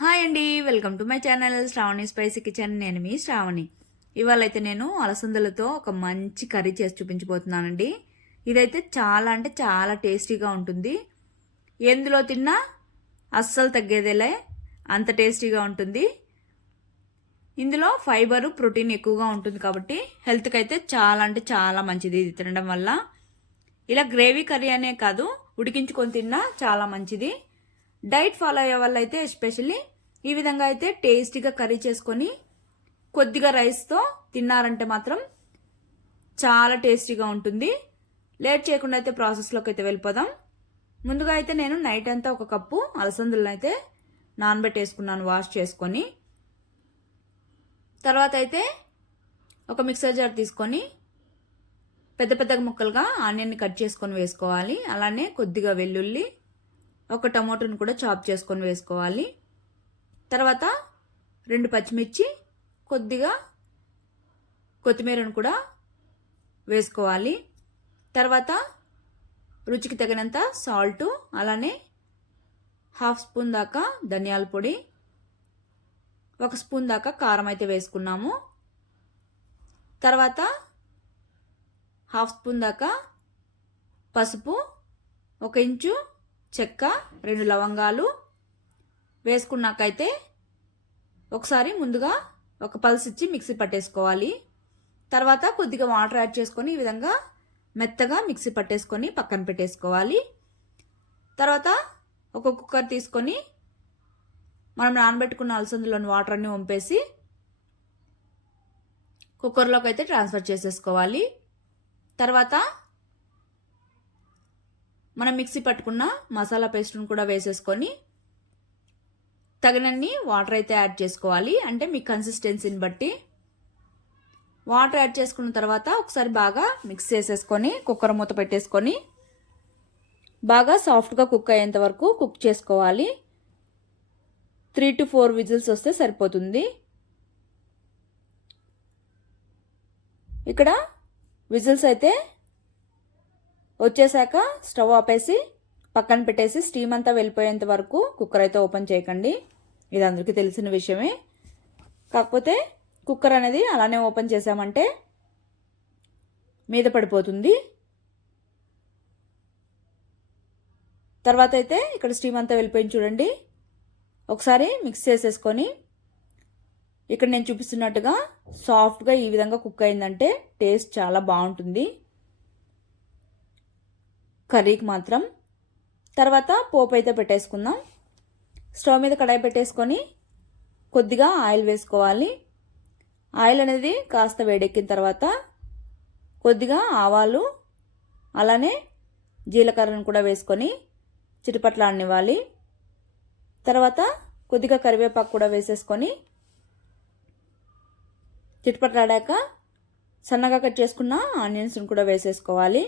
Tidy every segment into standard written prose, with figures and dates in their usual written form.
Hi అండి, welcome to my channel Shravani spicy kitchen. నేను మీ శ్రావణి. ఇవాళ అయితే నేను అలసందలతో ఒక మంచి కర్రీ చేసి చూపించబోతున్నానండి. ఇదైతే చాలా అంటే చాలా టేస్టీగా ఉంటుంది. ఎందులో తిన్నా అస్సలు తగ్గేదేలే, అంత టేస్టీగా ఉంటుంది. ఇందులో ఫైబరు ప్రోటీన్ ఎక్కువగా ఉంటుంది కాబట్టి హెల్త్కి అయితే చాలా అంటే చాలా మంచిది ఇది తినడం వల్ల. ఇలా గ్రేవీ కర్రీ అనే కాదు, ఉడికించుకొని తిన్నా చాలా మంచిది. డైట్ ఫాలో అయ్యే వాళ్ళు అయితే ఎస్పెషల్లీ ఈ విధంగా అయితే టేస్టీగా కర్రీ చేసుకొని కొద్దిగా రైస్తో తిన్నారంటే మాత్రం చాలా టేస్టీగా ఉంటుంది. లేట్ చేయకుండా అయితే ప్రాసెస్లోకి అయితే వెళ్ళిపోదాం. ముందుగా అయితే నేను నైట్ అంతా ఒక కప్పు అలసందలను అయితే నానబెట్టేసుకున్నాను వాష్ చేసుకొని. తర్వాత అయితే ఒక మిక్సర్ జార్ తీసుకొని పెద్ద పెద్ద ముక్కలుగా ఆనియన్ని కట్ చేసుకొని వేసుకోవాలి. అలానే కొద్దిగా వెల్లుల్లి, ఒక టమోటాను కూడా చాప్ చేసుకొని వేసుకోవాలి. తర్వాత 2 పచ్చిమిర్చి, కొద్దిగా కొత్తిమీరను కూడా వేసుకోవాలి. తర్వాత రుచికి తగినంత సాల్టు, అలానే 1/2 స్పూన్ దాకా ధనియాల పొడి, 1 స్పూన్ దాకా కారం అయితే వేసుకున్నాము. తర్వాత 1/2 స్పూన్ దాకా పసుపు, 1 ఇంచు చెక్క, 2 లవంగాలు వేసుకున్నాకైతే ఒకసారి ముందుగా ఒక పల్స్ ఇచ్చి మిక్సీ పట్టేసుకోవాలి. తర్వాత కొద్దిగా వాటర్ యాడ్ చేసుకొని ఈ విధంగా మెత్తగా మిక్సీ పట్టేసుకొని పక్కన పెట్టేసుకోవాలి. తర్వాత ఒక కుక్కర్ తీసుకొని మనం నానబెట్టుకున్న అలసందలోని వాటర్ అన్ని వంపేసి కుక్కర్లోకి అయితే ట్రాన్స్ఫర్ చేసేసుకోవాలి. తర్వాత మనం మిక్సీ పట్టుకున్న మసాలా పేస్ట్ను కూడా వేసేసుకొని తగినన్ని వాటర్ అయితే యాడ్ చేసుకోవాలి. అంటే మీ కన్సిస్టెన్సీని బట్టి వాటర్ యాడ్ చేసుకున్న తర్వాత ఒకసారి బాగా మిక్స్ చేసేసుకొని కుక్కర్ మూత పెట్టేసుకొని బాగా సాఫ్ట్గా కుక్ అయ్యేంత వరకు కుక్ చేసుకోవాలి. 3 to 4 విజిల్స్ వస్తే సరిపోతుంది. ఇక్కడ విజిల్స్ అయితే వచ్చేసాక స్టవ్ ఆపేసి పక్కన పెట్టేసి స్టీమ్ అంతా వెళ్ళిపోయేంత వరకు కుక్కర్ అయితే ఓపెన్ చేయకండి. ఇది అందరికీ తెలిసిన విషయమే. కాకపోతే కుక్కర్ అనేది అలానే ఓపెన్ చేసామంటే మీద పడిపోతుంది. తర్వాత అయితే ఇక్కడ స్టీమ్ అంతా వెళ్ళిపోయింది చూడండి. ఒకసారి మిక్స్ చేసేసుకొని ఇక్కడ నేను చూపిస్తున్నట్టుగా సాఫ్ట్గా ఈ విధంగా కుక్ అయిందంటే టేస్ట్ చాలా బాగుంటుంది కర్రీకి మాత్రం. తర్వాత పోపు అయితే పెట్టేసుకుందాం. స్టవ్ మీద కడాయి పెట్టేసుకొని కొద్దిగా ఆయిల్ వేసుకోవాలి. ఆయిల్ అనేది కాస్త వేడెక్కిన తర్వాత కొద్దిగా ఆవాలు, అలానే జీలకర్రను కూడా వేసుకొని చిటపట్లాడనివ్వాలి. తర్వాత కొద్దిగా కరివేపాకు కూడా వేసేసుకొని చిటపట్లాడాక సన్నగా కట్ చేసుకున్న ఆనియన్స్ని కూడా వేసేసుకోవాలి.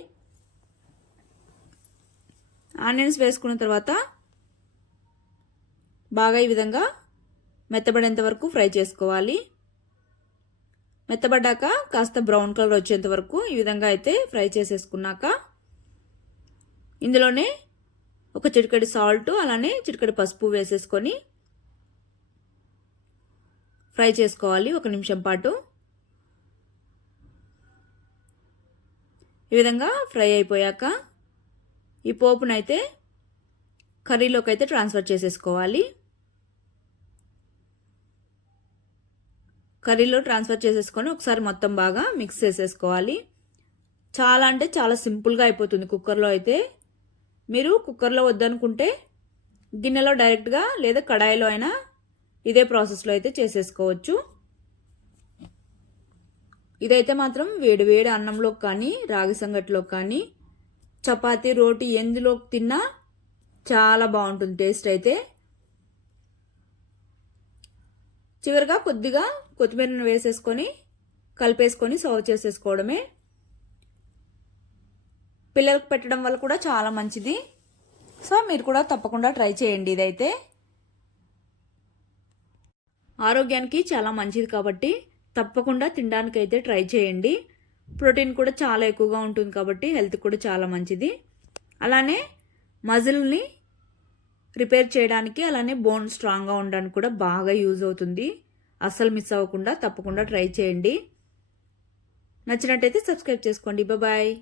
ఆనియన్స్ వేసుకున్న తర్వాత బాగా ఈ విధంగా మెత్తబడేంత వరకు ఫ్రై చేసుకోవాలి. మెత్తబడ్డాక కాస్త బ్రౌన్ కలర్ వచ్చేంత వరకు ఈ విధంగా అయితే ఫ్రై చేసేసుకున్నాక ఇందులోనే ఒక చిటికెడు సాల్ట్, అలానే చిటికెడు పసుపు వేసేసుకొని ఫ్రై చేసుకోవాలి 1 నిమిషం పాటు. ఈ విధంగా ఫ్రై అయిపోయాక ఈ పోపునైతే కర్రీలోకి అయితే ట్రాన్స్ఫర్ చేసేసుకోవాలి. కర్రీలో ట్రాన్స్ఫర్ చేసేసుకొని ఒకసారి మొత్తం బాగా మిక్స్ చేసేసుకోవాలి. చాలా అంటే చాలా సింపుల్గా అయిపోతుంది కుక్కర్లో అయితే. మీరు కుక్కర్లో వద్దనుకుంటే గిన్నెలో డైరెక్ట్గా లేదా కడాయిలో అయినా ఇదే ప్రాసెస్లో అయితే చేసేసుకోవచ్చు. ఇదైతే మాత్రం వేడి వేడి అన్నంలోకి కానీ, రాగి సంగటిలోకి కానీ, చపాతీ, రోటీ ఎందులోకి తిన్నా చాలా బాగుంటుంది టేస్ట్ అయితే. చివరిగా కొద్దిగా కొత్తిమీరను వేసేసుకొని కలిపేసుకొని సర్వ్ చేసేసుకోవడమే. పిల్లలకు పెట్టడం వల్ల కూడా చాలా మంచిది. సో మీరు కూడా తప్పకుండా ట్రై చేయండి. ఇదైతే ఆరోగ్యానికి చాలా మంచిది కాబట్టి తప్పకుండా తినడానికైతే ట్రై చేయండి. ప్రోటీన్ కూడా చాలా ఎక్కువగా ఉంటుంది కాబట్టి హెల్త్ కూడా చాలా మంచిది. అలానే మజిల్ని రిపేర్ చేయడానికి, అలానే బోన్ స్ట్రాంగ్గా ఉండడానికి కూడా బాగా యూజ్ అవుతుంది. అస్సలు మిస్ అవ్వకుండా తప్పకుండా ట్రై చేయండి. నచ్చినట్టయితే సబ్స్క్రైబ్ చేసుకోండి. బాయ్.